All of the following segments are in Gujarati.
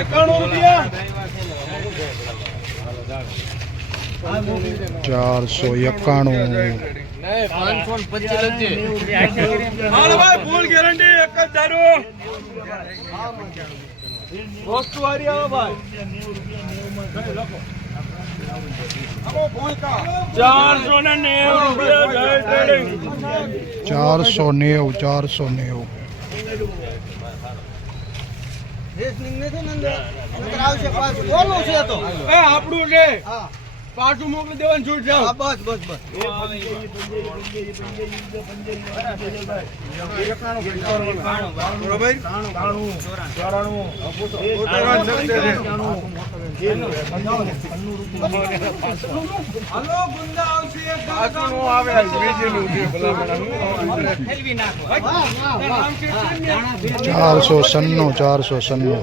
એકાણું રૂપિયા ચારસો એકાણું. ફૂલ ગેરંટી એક જ દારૂ વસ્તુ હારી આવે ભાઈ ચારસો નેવું. રૂપિયા જય આવશે પાછું. નેવું છે તો. એ આપણું છે. પાછું મોકલી દેવાનું છૂટ જાવ બસ બસ બસ ચારસો સન્નો ચારસો સન્નું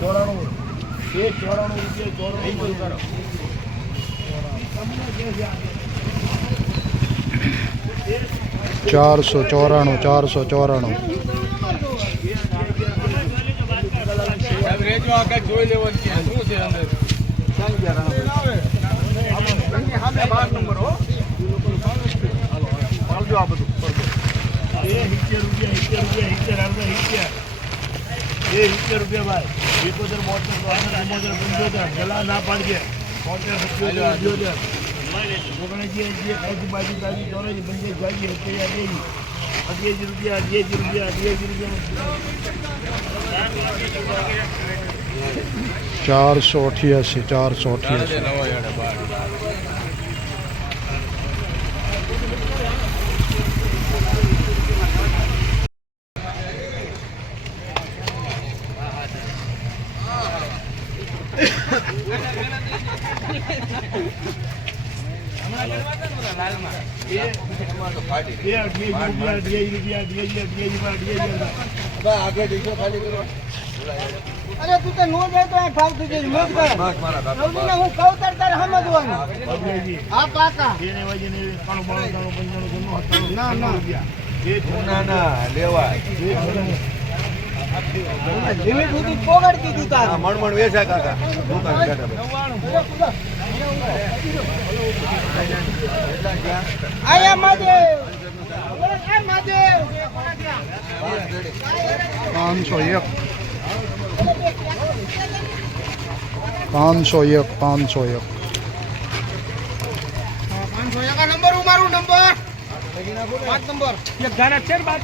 ચોરાણું જોઈ લેવાનું છે શું છે અંદર એ સિત્તેર રૂપિયા એ સિત્તેર રૂપિયા ભાઈ એકોતેર બોતેર ચોતેર ચુમ્મોતેર પંચોતેર પેલા ના પાડજે બોતેર સત્યોતેર અઠ્યોતેર ઓગણએંસી એંસી એકાસી બાસી ત્રાસી ચોરાસી પંચ્યાસી છ્યાસી સત્યાસી અઠ્યાસી રૂપિયા અઠ્યાસી રૂપિયા અઠ્યાસી રૂપિયા ચારસો અઠ્યાસી. ચારસો અઠ્યાસી Thank યાડે અરે તું તો નો જાય તો આ ભાવ થઈ જશે. મોજ કર. રવજીને હું કહું તાર તારે સમજવાનું. હા પાકા. એને વાજીને એકાણું બાણું ત્રાણું પંજાનો ગુનો હતો ના, ના. ના ના લેવાય. લિમિટ સુધી પોગાડી દીધું તારે મણમણ વેચા કાકા દુકાન કાઢા આયા મહાદેવ પાંચસો એક પાંચસો એક. પાંચસો એક પાંચસો એકા નંબર ઉમારું નંબર પાંચ નંબર એક ગાના છે. બાદ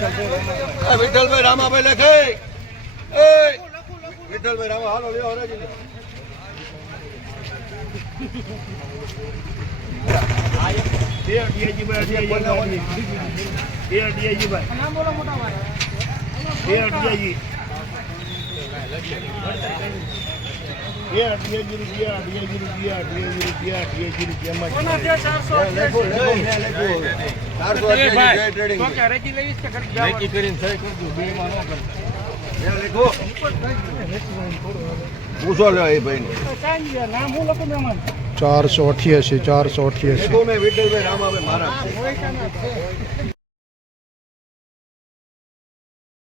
વિઠ્ઠલભાઈ રામાભાઈ લખે. એ! વિઠ્ઠલભાઈ રામા હાલો લેવા હરાજી લ્યો. એ અઠ્યાસી ભાઈ. અઠ્યાસી. એ અઠ્યાસી ભાઈ નામ બોલો મોટા ભાઈ એ અઠ્યાસી રૂપિયા અઠ્યાસી રૂપિયા અઠ્યાસી રૂપિયા અઠ્યાસી રૂપિયામાં. ચારસો અઠ્યાસી ચારસો અઠ્યાસી.